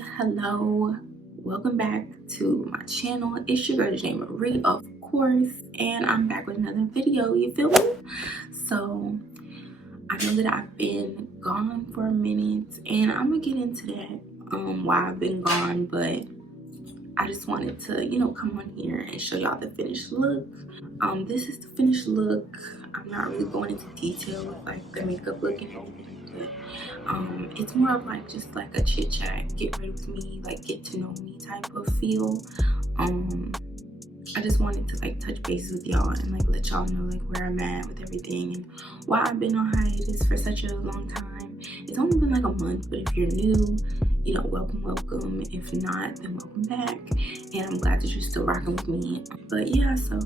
Hello, welcome back to my channel. It's your girl Marie, of course, and I'm back with another video. You feel me? So I know that I've been gone for a minute, and I'm gonna get into that why I've been gone, but I just wanted to come on here and show y'all the finished look. This is the finished look. I'm not really going into detail with like the makeup look and everything, but it's more of like just like a chit chat, get ready with me, like get to know me type of feel. I just wanted to like touch base with y'all and like let y'all know like where I'm at with everything and why I've been on hiatus for such a long time. It's only been like a month, but if you're new, welcome. If not, then welcome back, and I'm glad that you're still rocking with me. But yeah, so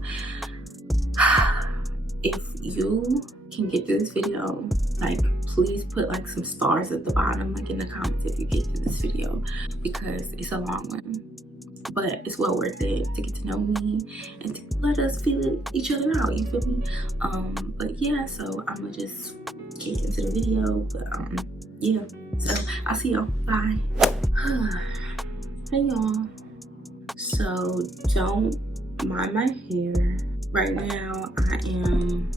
if you can get through this video, like please put like some stars at the bottom, like in the comments, if you get through this video, because it's a long one, but it's well worth it to get to know me and to let us feel each other out, you feel me? But yeah, so I'm gonna just get into the video. But yeah, so I'll see y'all. Bye. Hey y'all, so don't mind my hair. Right now I am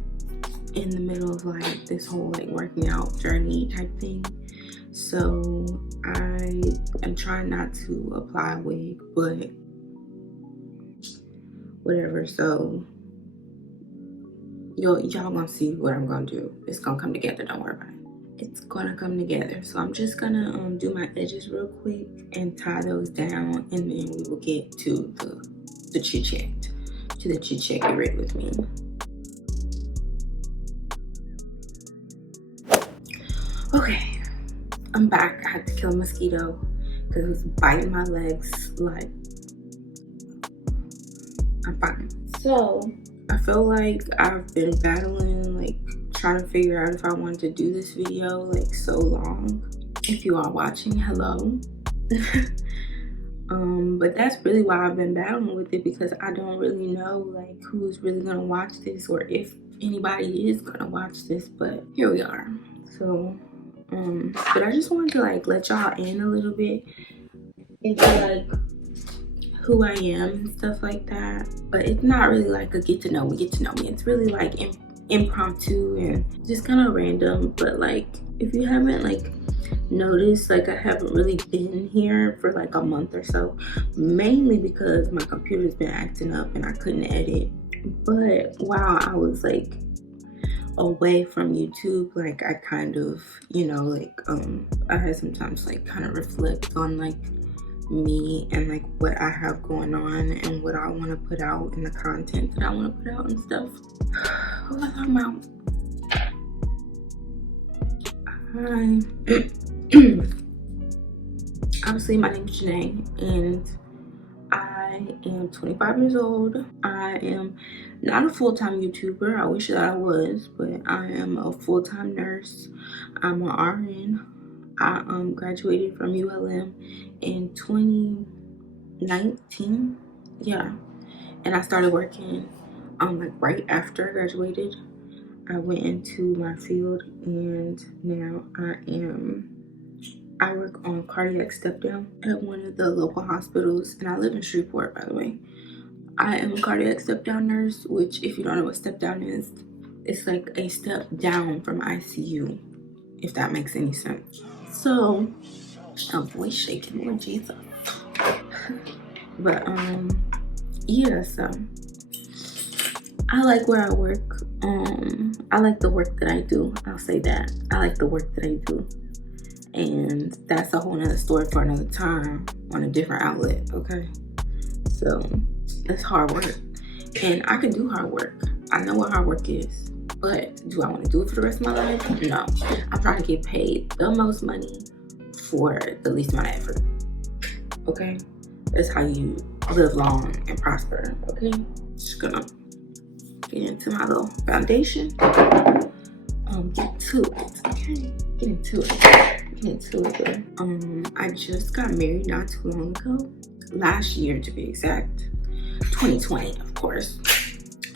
in the middle of like this whole like working out journey type thing, so I am trying not to apply a wig, but whatever. So y'all gonna see what I'm gonna do. It's gonna come together, don't worry about it. It's gonna come together. So I'm just gonna do my edges real quick and tie those down, and then we will get to the chit chat. Get ready with me. Okay, I'm back. I had to kill a mosquito because it was biting my legs. Like, I'm fine. So I feel like I've been battling, like trying to figure out if I wanted to do this video like so long. If you are watching, hello. But that's really why I've been battling with it, because I don't really know like who's really gonna watch this or if anybody is gonna watch this, but here we are. So but I just wanted to like let y'all in a little bit into like who I am and stuff like that. But it's not really like a get to know me. It's really like impromptu and just kind of random. But like if you haven't like noticed, like I haven't really been here for like a month or so, mainly because my computer's been acting up and I couldn't edit. But while I was like away from YouTube, like I kind of I had sometimes like kind of reflect on like me and like what I have going on and what I want to put out and the content that I want to put out and stuff. What was I talking about? Obviously my name is Janae and I am 25 years old. I am not a full-time YouTuber. I wish that I was, but I am a full-time nurse. I'm an RN. I graduated from ULM in 2019. Yeah, and I started working like right after I graduated. I went into my field and now I work on cardiac step down at one of the local hospitals, and I live in Shreveport, by the way. I am a cardiac step down nurse, which if you don't know what step down is, it's like a step down from ICU, if that makes any sense. So, my voice shaking, Lord Jesus. But yeah, so I like where I work. I like the work that I do. I'll say that. I like the work that I do. And that's a whole nother story for another time on a different outlet, okay? So it's hard work. And I can do hard work. I know what hard work is. But do I want to do it for the rest of my life? No. I'm trying to get paid the most money for the least amount of effort. Okay? That's how you live long and prosper, okay? Just gonna get into my little foundation. Get to it, okay? Get into it. I just got married not too long ago. Last year, to be exact. 2020, of course.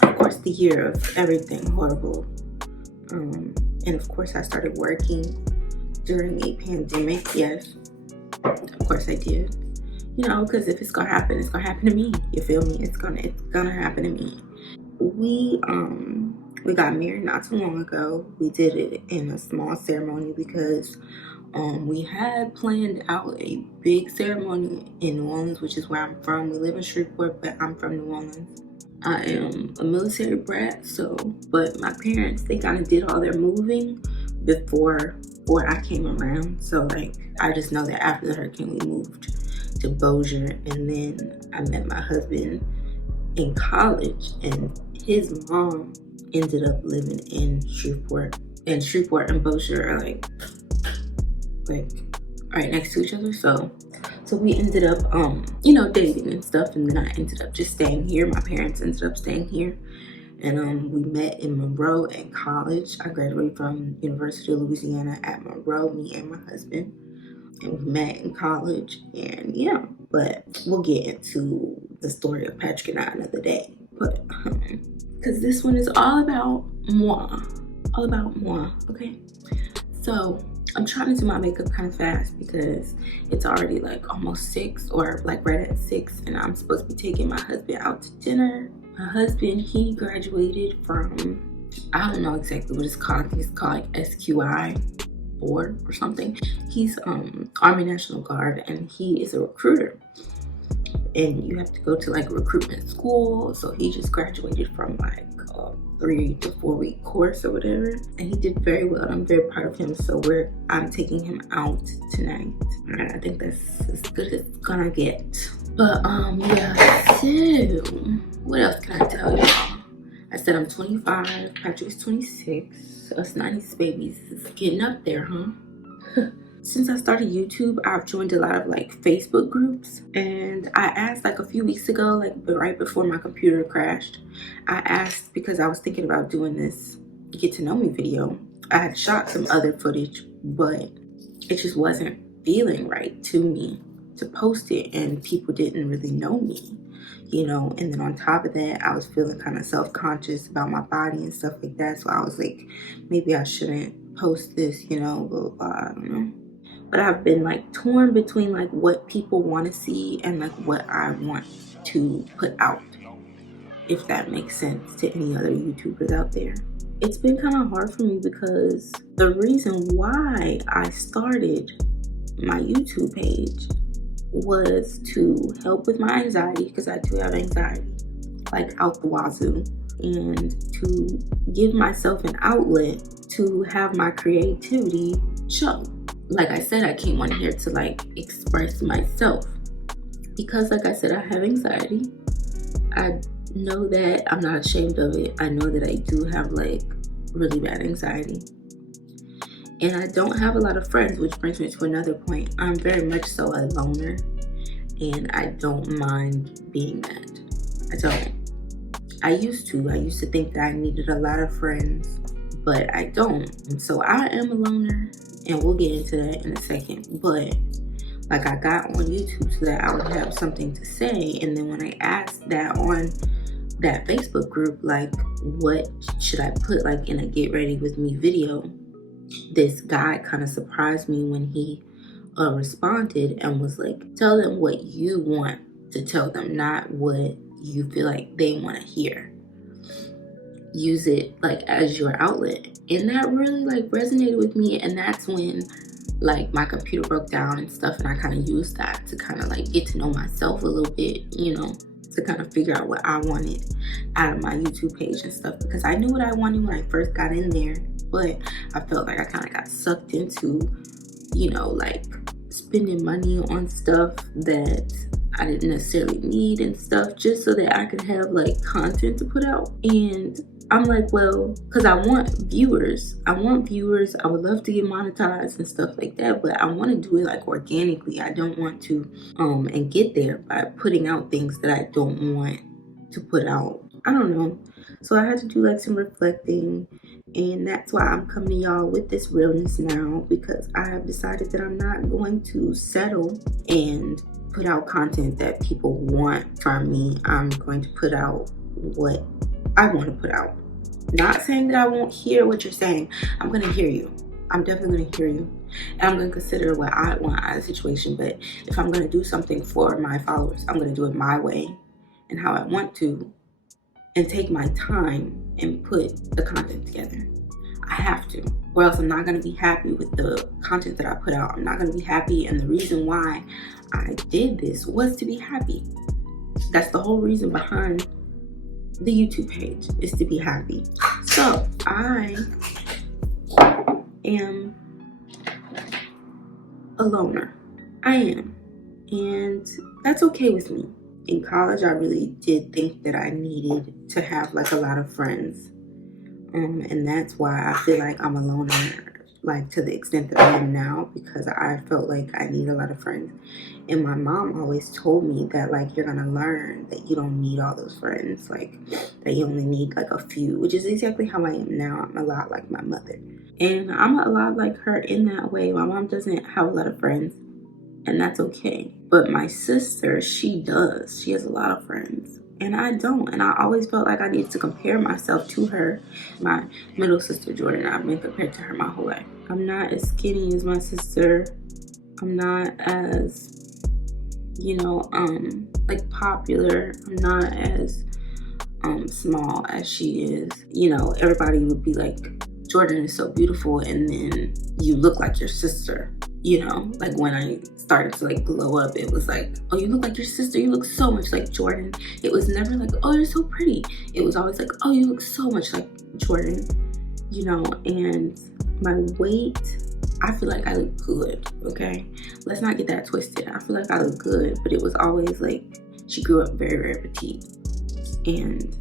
Of course, the year of everything horrible. And of course, I started working during a pandemic. Yes, of course I did. You know, because if it's gonna happen, it's gonna happen to me. You feel me? It's gonna happen to me. We got married not too long ago. We did it in a small ceremony because we had planned out a big ceremony in New Orleans, which is where I'm from. We live in Shreveport, but I'm from New Orleans. I am a military brat, but my parents, they kind of did all their moving before I came around. So like, I just know that after the hurricane, we moved to Bossier, and then I met my husband in college, and his mom ended up living in Shreveport. And Shreveport and Bossier are like right next to each other. So we ended up you know, dating and stuff, and then I ended up just staying here. My parents ended up staying here, and we met in Monroe in college. I graduated from University of Louisiana at Monroe, me and my husband, and we met in college. And yeah, but we'll get into the story of Patrick and I another day. But because this one is all about moi, okay? So I'm trying to do my makeup kind of fast because it's already like almost 6, or like right at 6, and I'm supposed to be taking my husband out to dinner. My husband, he graduated from, I don't know exactly what it's called. I think it's called like SQI board or something. He's Army National Guard, and he is a recruiter. And you have to go to like recruitment school. So he just graduated from like a 3 to 4 week course or whatever, and he did very well. I'm very proud of him. So I'm taking him out tonight. And I think that's as good as it's gonna get. But yeah, so what else can I tell y'all? I said I'm 25, Patrick is 26. Us 90s babies is getting up there, huh? Since I started YouTube, I've joined a lot of like Facebook groups, and I asked like a few weeks ago, like right before my computer crashed, I asked because I was thinking about doing this get to know me video. I had shot some other footage, but it just wasn't feeling right to me to post it, and people didn't really know me, you know. And then on top of that, I was feeling kind of self-conscious about my body and stuff like that. So I was like, maybe I shouldn't post this, you know, blah, blah, blah, I don't know. But I've been like torn between like what people want to see and like what I want to put out, if that makes sense to any other YouTubers out there. It's been kind of hard for me because the reason why I started my YouTube page was to help with my anxiety, because I do have anxiety, like out the wazoo, and to give myself an outlet to have my creativity show. Like I said, I came on here to like express myself because, like I said, I have anxiety. I know that I'm not ashamed of it. I know that I do have like really bad anxiety, and I don't have a lot of friends, which brings me to another point. I'm very much so a loner, and I don't mind being that. I don't. I used to think that I needed a lot of friends, but I don't. And so I am a loner, and we'll get into that in a second. But like, I got on YouTube so that I would have something to say, and then when I asked that on that Facebook group, like, what should I put like in a get ready with me video, this guy kind of surprised me when he responded and was like, tell them what you want to tell them, not what you feel like they want to hear. Use it like as your outlet. And that really like resonated with me, and that's when like my computer broke down and stuff, and I kind of used that to kind of like get to know myself a little bit, you know, to kind of figure out what I wanted out of my YouTube page and stuff, because I knew what I wanted when I first got in there, but I felt like I kind of got sucked into, you know, like spending money on stuff that I didn't necessarily need and stuff, just so that I could have like content to put out. And I'm like, well, because I want viewers. I would love to get monetized and stuff like that, but I want to do it like organically. I don't want to and get there by putting out things that I don't want to put out. I don't know. So I had to do like some reflecting, and that's why I'm coming to y'all with this realness now, because I have decided that I'm not going to settle and put out content that people want from me. I'm going to put out what I want to put out. Not saying that I won't hear what you're saying. I'm going to hear you. I'm definitely going to hear you. And I'm going to consider what I want out of the situation. But if I'm going to do something for my followers, I'm going to do it my way and how I want to, and take my time and put the content together. I have to, or else I'm not going to be happy with the content that I put out. I'm not going to be happy, and the reason why I did this was to be happy. That's the whole reason behind the YouTube page, is to be happy. So I am a loner. I am, and that's okay with me. In college, I really did think that I needed to have like a lot of friends. And that's why I feel like I'm a loner, like to the extent that I am now, because I felt like I need a lot of friends. And my mom always told me that like you're gonna learn that you don't need all those friends, like that you only need like a few, which is exactly how I am now. I'm a lot like my mother, and I'm a lot like her in that way. My mom doesn't have a lot of friends, and that's okay. But my sister, she does. She has a lot of friends. And I don't. And I always felt like I needed to compare myself to her. My middle sister, Jordan, I've been compared to her my whole life. I'm not as skinny as my sister. I'm not as, you know, like popular. I'm not as small as she is. You know, everybody would be like, Jordan is so beautiful, and then you look like your sister. You know, like when I started to like glow up, it was like, oh, you look like your sister, you look so much like Jordan. It was never like, oh, you're so pretty. It was always like, oh, you look so much like Jordan, you know. And my weight, I feel like I look good, okay? Let's not get that twisted. I feel like I look good, but it was always like, she grew up very, very petite. And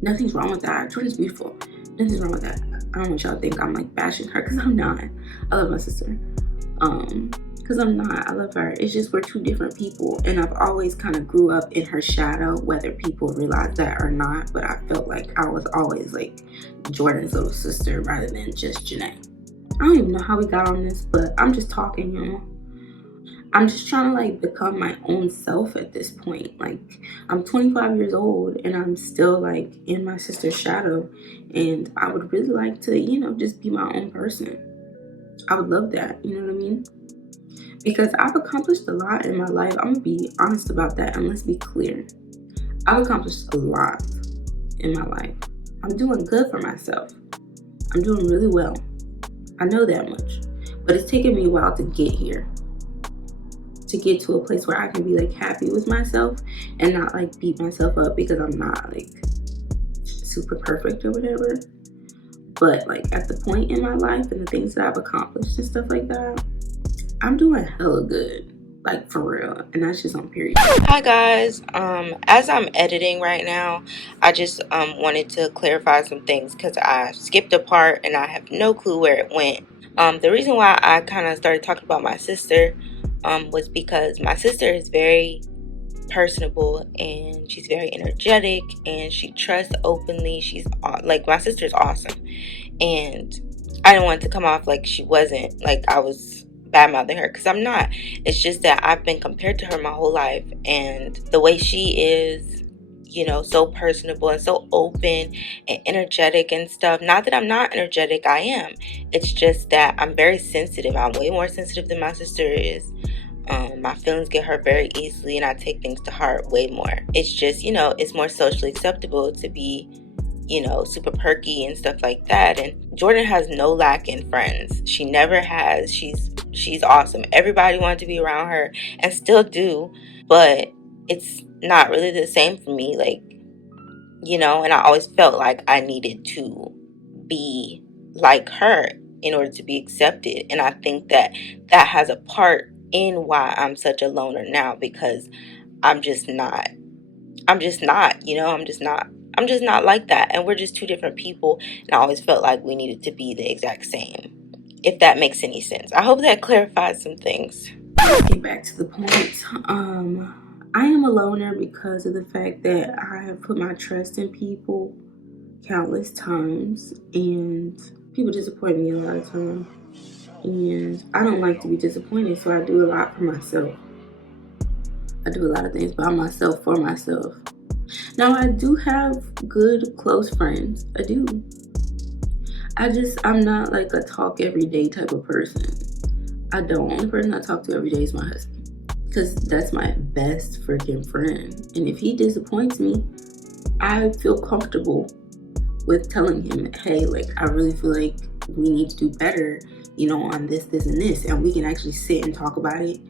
nothing's wrong with that. Jordan's beautiful. Nothing's wrong with that. I don't want y'all to think I'm like bashing her, because I'm not. I love my sister. Because I'm not. I love her. It's just we're two different people, and I've always kind of grew up in her shadow, whether people realize that or not. But I felt like I was always like Jordan's little sister rather than just Janae. I don't even know how we got on this, but I'm just talking, you know. I'm just trying to like become my own self at this point. Like, I'm 25 years old and I'm still like in my sister's shadow, and I would really like to, you know, just be my own person. I would love that, you know what I mean? Because I've accomplished a lot in my life. I'm gonna be honest about that, and let's be clear. I've accomplished a lot in my life. I'm doing good for myself. I'm doing really well. I know that much. But it's taken me a while to get here. To get to a place where I can be like happy with myself and not like beat myself up because I'm not like super perfect or whatever. But like at the point in my life and the things that I've accomplished and stuff like that, I'm doing hella good, like for real. And that's just on period. Hi guys, as I'm editing right now, I just wanted to clarify some things because I skipped a part and I have no clue where it went. The reason why I kind of started talking about my sister was because my sister is very personable and she's very energetic and she trusts openly. She's like, my sister's awesome, and I don't want it to come off like she wasn't, like I was bad mouthing her, because I'm not. It's just that I've been compared to her my whole life, and the way she is, you know, so personable and so open and energetic and stuff. Not that I'm not energetic, I am. It's just that I'm very sensitive. I'm way more sensitive than my sister is. My feelings get hurt very easily, and I take things to heart way more. It's just, you know, it's more socially acceptable to be, you know, super perky and stuff like that. And Jordan has no lack in friends. She never has. She's awesome. Everybody wanted to be around her and still do, but it's not really the same for me. Like, you know, and I always felt like I needed to be like her in order to be accepted. And I think that that has a part in why I'm such a loner now, because I'm just not, you know, I'm just not like that. And we're just two different people. And I always felt like we needed to be the exact same, if that makes any sense. I hope that clarifies some things. Let's get back to the point. I am a loner because of the fact that I have put my trust in people countless times, and people disappoint me a lot of times. And I don't like to be disappointed, so I do a lot for myself. I do a lot of things by myself, for myself. Now, I do have good, close friends. I do. I'm not like a talk every day type of person. I don't. Only person I talk to every day is my husband, because that's my best freaking friend. And if he disappoints me, I feel comfortable with telling him, hey, like, I really feel like we need to do better, you know, on this, this, and this. And we can actually sit and talk about it.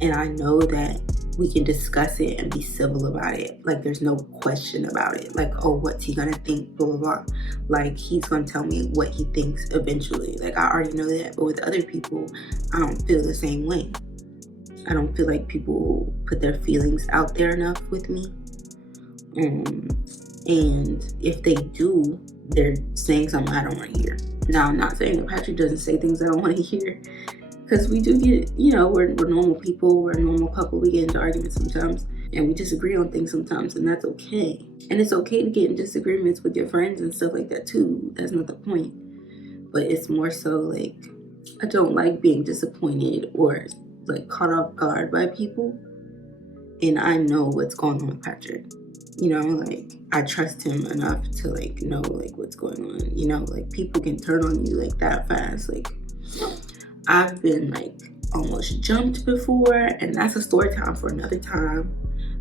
And I know that we can discuss it and be civil about it. Like, there's no question about it. Like, oh, what's he gonna think, blah, blah, blah. Like, he's gonna tell me what he thinks eventually. Like, I already know that. But with other people, I don't feel the same way. I don't feel like people put their feelings out there enough with me. And if they do, they're saying something I don't want to hear. Now, I'm not saying that Patrick doesn't say things I don't want to hear, because we do get, you know, we're normal people, we're a normal couple, we get into arguments sometimes, and we disagree on things sometimes, and that's okay. And it's okay to get in disagreements with your friends and stuff like that too. That's not the point. But it's more so like, I don't like being disappointed or like caught off guard by people. And I know what's going on with Patrick. You know, like, I trust him enough to like know like what's going on. You know, like, people can turn on you like that fast. Like, I've been like almost jumped before, and that's a story time for another time.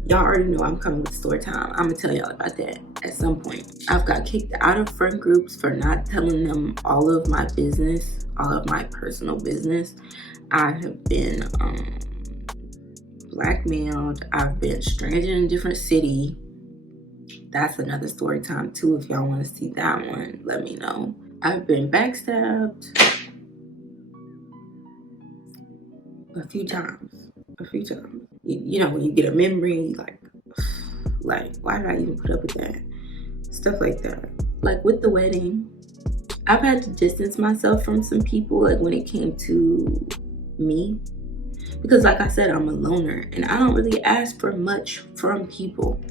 Y'all already know I'm coming with story time. I'm gonna tell y'all about that at some point. I've got kicked out of friend groups for not telling them all of my business, all of my personal business. I have been blackmailed. I've been stranded in a different city. That's another story time too. If y'all want to see that one, let me know. I've been backstabbed a few times. You know, when you get a memory, like, why did I even put up with that? Stuff like that. Like with the wedding, I've had to distance myself from some people, like when it came to me. Because like I said, I'm a loner, and I don't really ask for much from people.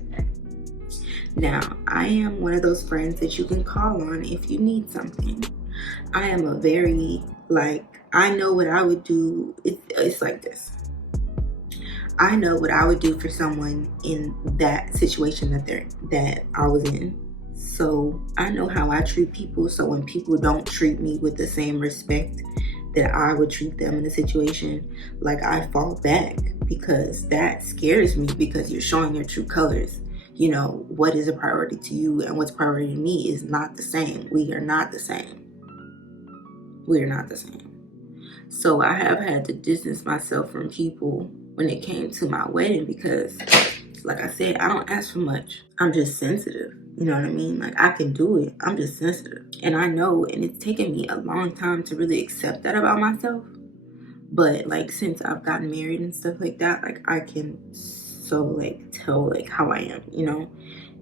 Now, I am one of those friends that you can call on if you need something. I am a very, like, I know what I would do. It's like this. I know what I would do for someone in that situation that I was in. So I know how I treat people. So when people don't treat me with the same respect that I would treat them in a situation, like, I fall back, because that scares me, because you're showing your true colors. You know, what is a priority to you and what's priority to me is not the same. We are not the same. So I have had to distance myself from people when it came to my wedding, because like I said, I don't ask for much. I'm just sensitive. You know what I mean? Like, I can do it. I'm just sensitive. And I know, and it's taken me a long time to really accept that about myself. But like, since I've gotten married and stuff like that, like, I can so like tell like how I am, you know.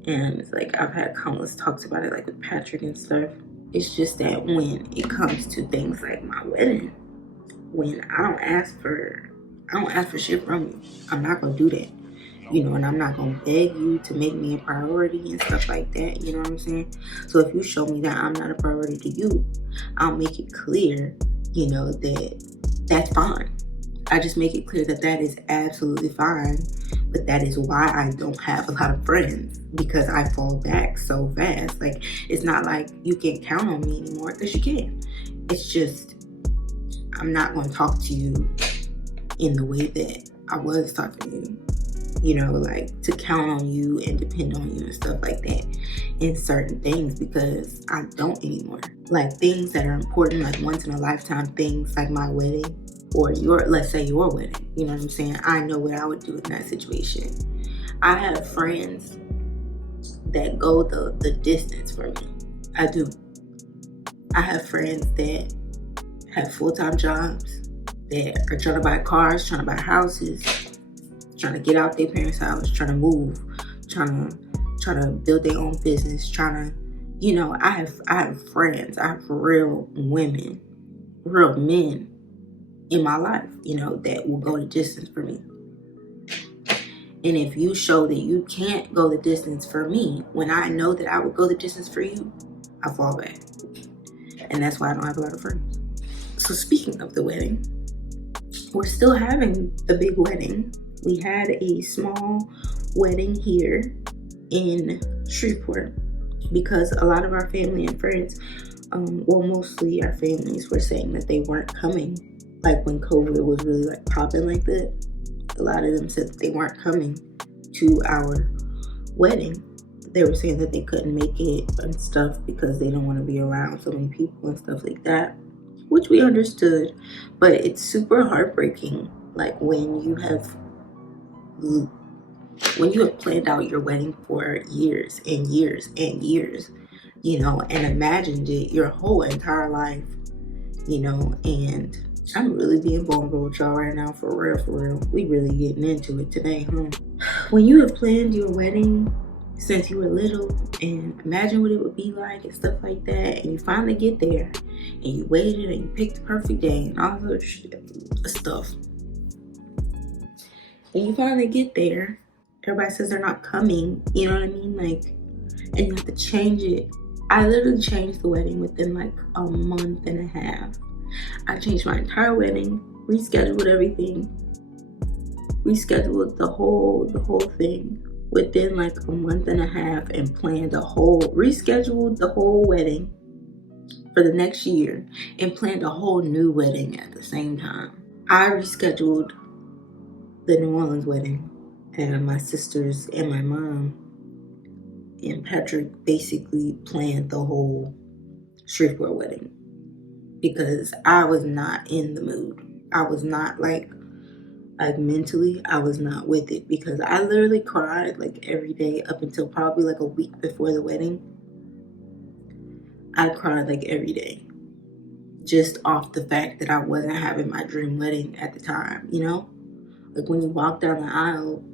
And it's like, I've had countless talks about it, like with Patrick and stuff. It's just that when it comes to things like my wedding, when I don't ask for shit from you, I'm not gonna do that, you know. And I'm not gonna beg you to make me a priority and stuff like that, you know what I'm saying? So if you show me that I'm not a priority to you, I'll make it clear, you know, that that's fine. I just make it clear that that is absolutely fine. But that is why I don't have a lot of friends, because I fall back so fast. Like, it's not like you can't count on me anymore, because you can. It's just, I'm not going to talk to you in the way that I was talking to you. You know, like, to count on you and depend on you and stuff like that in certain things, because I don't anymore. Like, things that are important, like once in a lifetime things, like my wedding, or let's say your wedding, you know what I'm saying? I know what I would do in that situation. I have friends that go the distance for me. I do. I have friends that have full-time jobs, that are trying to buy cars, trying to buy houses, trying to get out their parents' house, trying to move, trying to build their own business, trying to, you know, I have friends, I have real women, real men in my life, you know, that will go the distance for me. And if you show that you can't go the distance for me, when I know that I would go the distance for you, I fall back. And that's why I don't have a lot of friends. So speaking of the wedding, we're still having the big wedding. We had a small wedding here in Shreveport, because a lot of our family and friends, well, mostly our families, were saying that they weren't coming like when COVID was really like popping like that, a lot of them said that they weren't coming to our wedding. They were saying that they couldn't make it and stuff because they don't want to be around so many people and stuff like that, which we understood. But it's super heartbreaking, like when you have planned out your wedding for years and years and years, you know, and imagined it your whole entire life, you know. And I'm really being vulnerable with y'all right now, for real, for real. We really getting into it today, huh? When you have planned your wedding since you were little and imagine what it would be like and stuff like that, and you finally get there and you waited and you picked the perfect day and all the stuff, and you finally get there, everybody says they're not coming, you know what I mean? Like, and you have to change it. I literally changed the wedding within like a month and a half. I changed my entire wedding, rescheduled everything, rescheduled the whole thing within like a month and a half, and rescheduled the whole wedding for the next year and planned a whole new wedding at the same time. I rescheduled the New Orleans wedding, and my sisters and my mom and Patrick basically planned the whole Shreveport wedding because I was not in the mood. I was not like mentally, I was not with it, because I literally cried like every day up until probably like a week before the wedding. I cried like every day, just off the fact that I wasn't having my dream wedding at the time, you know? Like when you walk down the aisle,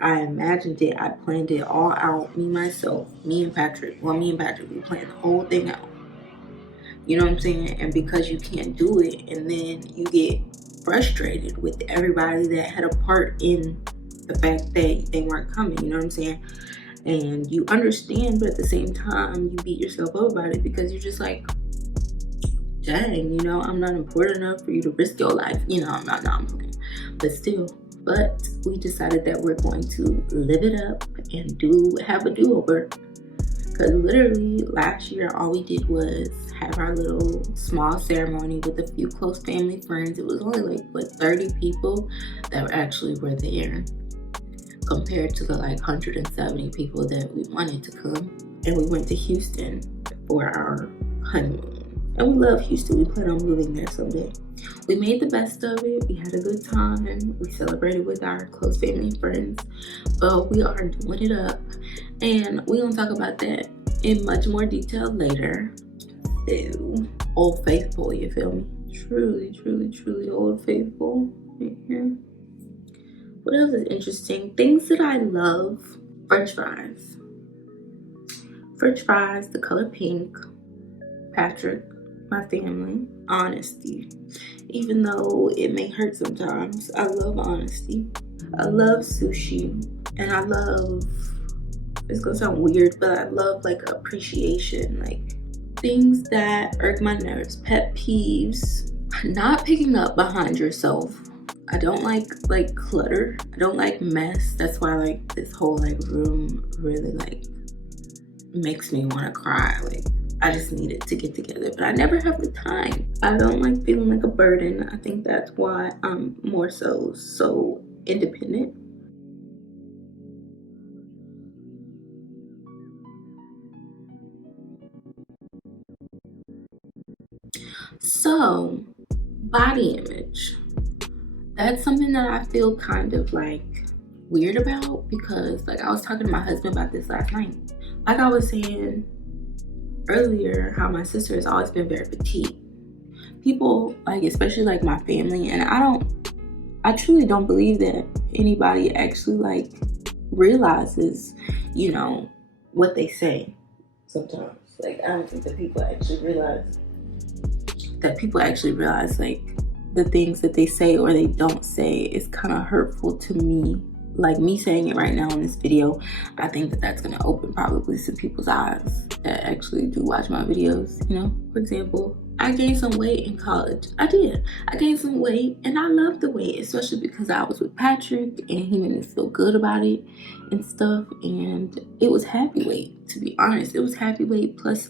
I imagined it, I planned it all out, me and Patrick, we planned the whole thing out. You know what I'm saying? And because you can't do it, and then you get frustrated with everybody that had a part in the fact that they weren't coming, you know what I'm saying? And you understand, but at the same time, you beat yourself up about it because you're just like, dang, you know, I'm not important enough for you to risk your life. You know, I'm playing. But still, but we decided that we're going to live it up and have a do-over. Because literally last year, all we did was have our little small ceremony with a few close family friends. It was only like 30 people that actually were there, compared to the like 170 people that we wanted to come. And we went to Houston for our honeymoon. And we love Houston. We plan on moving there someday. We made the best of it. We had a good time. We celebrated with our close family and friends. But we are doing it up. And we're going to talk about that in much more detail later. So, Old Faithful, you feel me? Truly, truly, truly Old Faithful right here. What else is interesting? Things that I love. French fries. French fries, the color pink. Patrick, my family. Honesty. Even though it may hurt sometimes, I love honesty. I love sushi. And I love, it's gonna sound weird, but I love like appreciation. Like things that irk my nerves. Pet peeves. Not picking up behind yourself. I don't like clutter. I don't like mess. That's why like this whole like room really like makes me want to cry. Like I just need it to get together, but I never have the time. I don't like feeling like a burden. I think that's why I'm more so independent. So, body image. That's something that I feel kind of like weird about, because like I was talking to my husband about this last night. Like I was saying earlier, how my sister has always been very petite. People, like especially like my family, and I truly don't believe that anybody actually like realizes, you know, what they say sometimes. Like I don't think that people actually realize like the things that they say or they don't say is kind of hurtful to me. Like me saying it right now in this video, I think that that's gonna open probably some people's eyes that actually do watch my videos, you know? For example, I gained some weight in college. I did. I gained some weight and I love the weight, especially because I was with Patrick and he made me feel good about it and stuff. And it was happy weight, to be honest. It was happy weight. Plus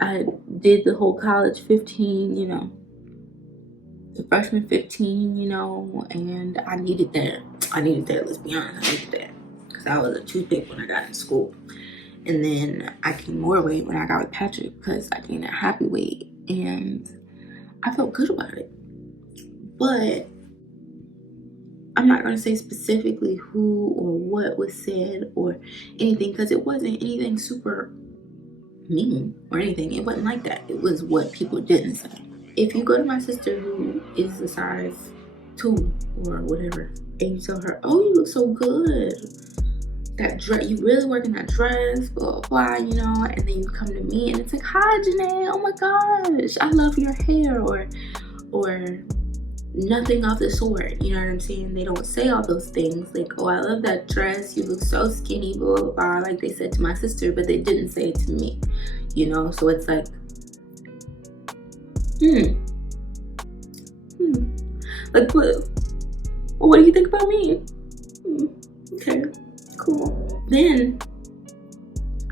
I did the whole college 15, you know, the freshman 15, you know, and I needed that. Let's be honest, I needed that because I was a toothpick when I got in school. And then I gained more weight when I got with Patrick because I gained a happy weight and I felt good about it. But I'm not going to say specifically who or what was said or anything because it wasn't anything super mean or anything. It wasn't like that. It was what people didn't say. If you go to my sister who is a size 2 or whatever and you tell her, oh, you look so good, that dress, you really working that dress, blah, blah, blah, you know, and then you come to me and it's like, hi, Janae, oh my gosh, I love your hair, or nothing of the sort, you know what I'm saying? They don't say all those things, like, oh, I love that dress, you look so skinny, blah, blah, blah, like they said to my sister, but they didn't say it to me, you know? So it's like, like, what do you think about me? Okay, cool. Then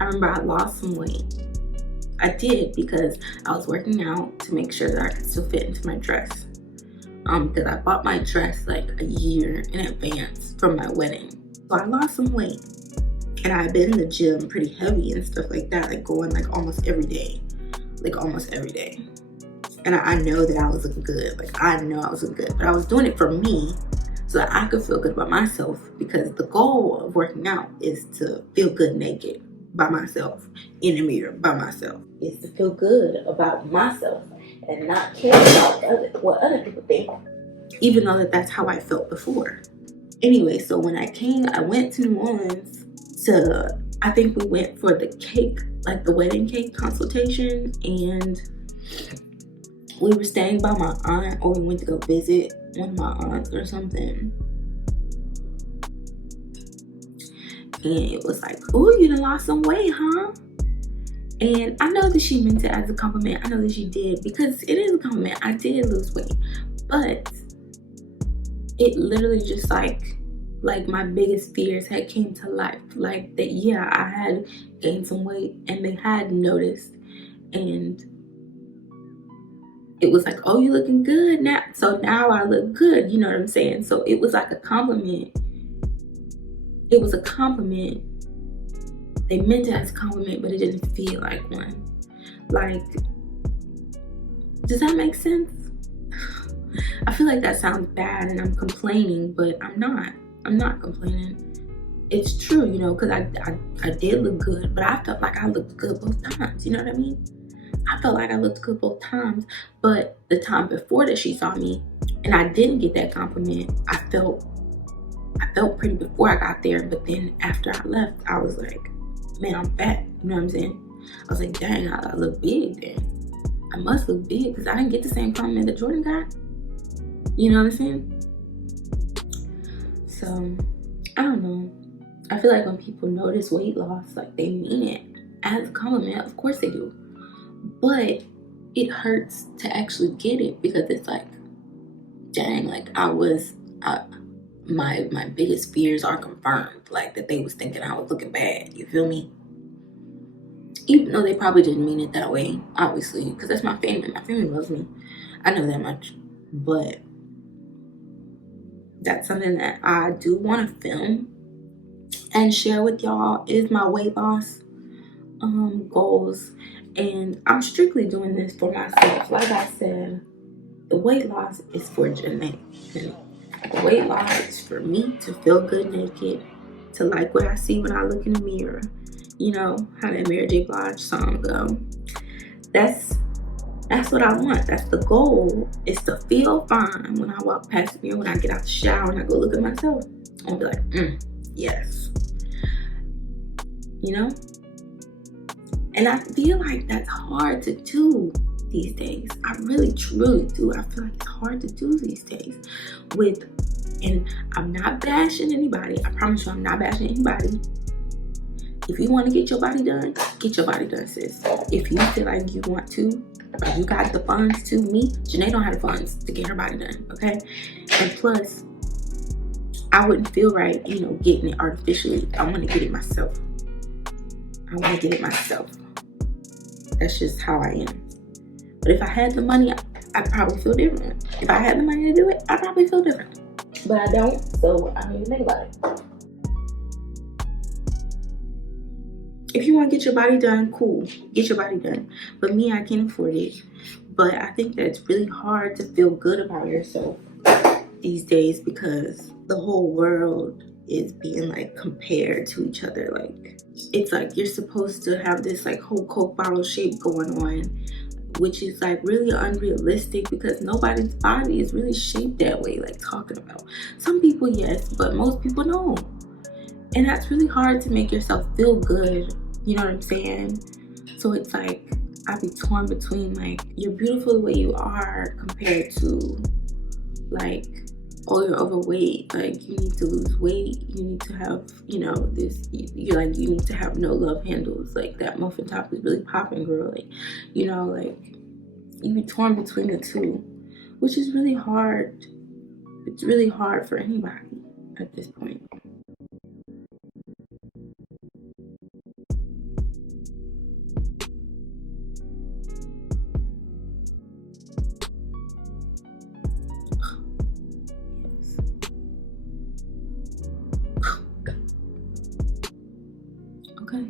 I remember I lost some weight. I did because I was working out to make sure that I could still fit into my dress. Because I bought my dress like a year in advance from my wedding. So I lost some weight. And I had been in the gym pretty heavy and stuff like that, like going like almost every day. And I know that I was looking good. Like I know I was looking good. But I was doing it for me so that I could feel good about myself, because the goal of working out is to feel good naked by myself, in the mirror by myself. Is to feel good about myself and not care about what other people think, even though that's how I felt before. Anyway, so when I went to New Orleans I think we went for the cake, like the wedding cake consultation, and we were staying by my aunt, or we went to go visit one of my aunts or something. And it was like, oh, you done lost some weight, huh? And I know that she meant it as a compliment. I know that she did, because it is a compliment. I did lose weight. But it literally just like my biggest fears had came to life. Like that, yeah, I had gained some weight and they had noticed. And it was like, oh, you looking good now. So now I look good, you know what I'm saying? So it was like a compliment. It was a compliment. They meant it as a compliment, but it didn't feel like one. Like, does that make sense? I feel like that sounds bad and I'm complaining, but I'm not complaining. It's true, you know, because I did look good, but I felt like I looked good both times, you know what I mean? I felt like I looked good both times, but the time before that she saw me and I didn't get that compliment, I felt pretty before I got there, but then after I left, I was like, man, I'm fat, you know what I'm saying? I was like, dang, I look big then. I must look big because I didn't get the same compliment that Jordan got. You know what I'm saying? So, I don't know. I feel like when people notice weight loss, like they mean it as a compliment. Of course they do. But it hurts to actually get it, because it's like, dang, like my biggest fears are confirmed. Like that they was thinking I was looking bad. You feel me? Even though they probably didn't mean it that way, obviously, because that's my family. My family loves me. I know that much. But that's something that I do want to film and share with y'all, is my weight loss goals. And I'm strictly doing this for myself. Like I said, the weight loss is for Janae. The weight loss is for me to feel good naked, to like what I see when I look in the mirror. You know how that Mary J. Blige song go. That's what I want. That's the goal, is to feel fine when I walk past the mirror, when I get out the shower and I go look at myself. I'll be like, yes. You know? And I feel like that's hard to do these days. I really, truly do. I feel like it's hard to do these days. And I'm not bashing anybody. I promise you, I'm not bashing anybody. If you want to get your body done, sis. If you feel like you want to, or you got the funds to, Janae don't have the funds to get her body done, okay? And plus, I wouldn't feel right, you know, getting it artificially. I want to get it myself. That's just how I am. But if I had the money, I'd probably feel different. If I had the money to do it, I'd probably feel different. But I don't, so I don't even think about it. If you want to get your body done, cool, get your body done. But me, I can't afford it. But I think that it's really hard to feel good about yourself these days because the whole world is being like compared to each other. Like, it's like you're supposed to have this like whole Coke bottle shape going on, which is like really unrealistic because nobody's body is really shaped that way. Like, talking about some people, yes, but most people don't. And that's really hard to make yourself feel good, you know what I'm saying? So it's like I be torn between like, you're beautiful the way you are compared to like, oh, you're overweight, like you need to lose weight, you need to have, you know, this, you're like, you need to have no love handles, like that muffin top is really popping, girl, like, you know, like you be torn between the two, which is really hard. It's really hard for anybody at this point. Okay.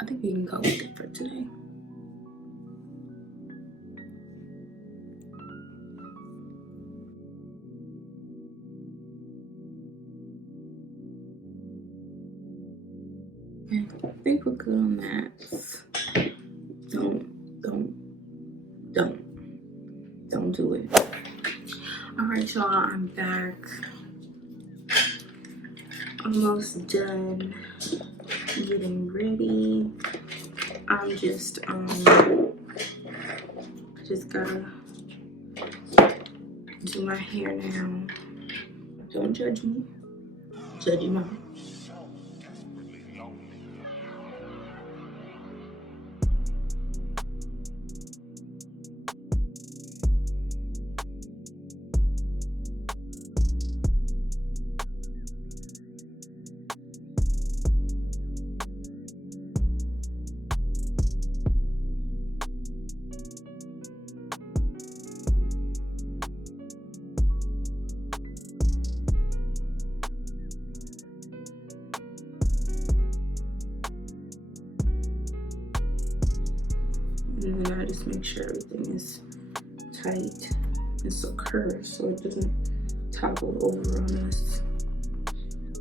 I think we can go with it for today. I think we're good on that. Don't do it. All right, y'all, I'm back. Almost done getting ready. I'm just I just gotta do my hair now. Don't judge me. Judge your mom. And then I just make sure everything is tight and secure so it doesn't topple over on us. I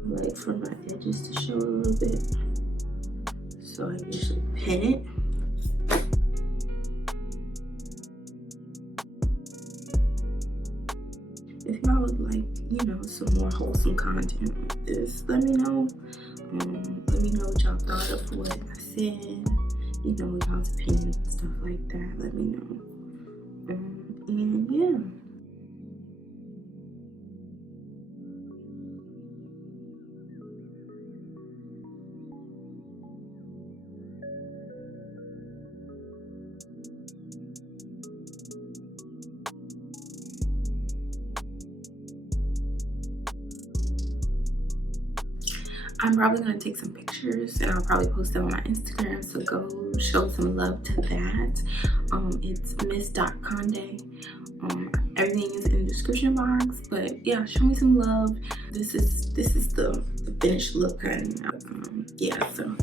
like for my edges to show a little bit. So I usually pin it. If y'all would like, you know, some more wholesome content like this, let me know. Let me know what y'all thought of what I said. You know, y'all's opinions and stuff like that. Let me know. And yeah. I'm probably gonna take some pictures and I'll probably post them on my Instagram, so go show some love to that. It's miss.conde. Everything is in the description box, but yeah, show me some love. This is the finished look, and yeah, so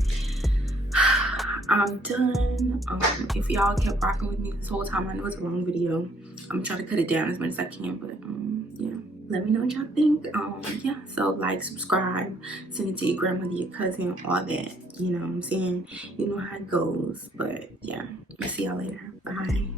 I'm done. If y'all kept rocking with me this whole time, I know it's a long video. I'm trying to cut it down as much as I can, but yeah, let me know what y'all think. Yeah, so like, subscribe, send it to your grandmother, your cousin, all that, you know what I'm saying? You know how it goes. But yeah, I'll see y'all later. Bye.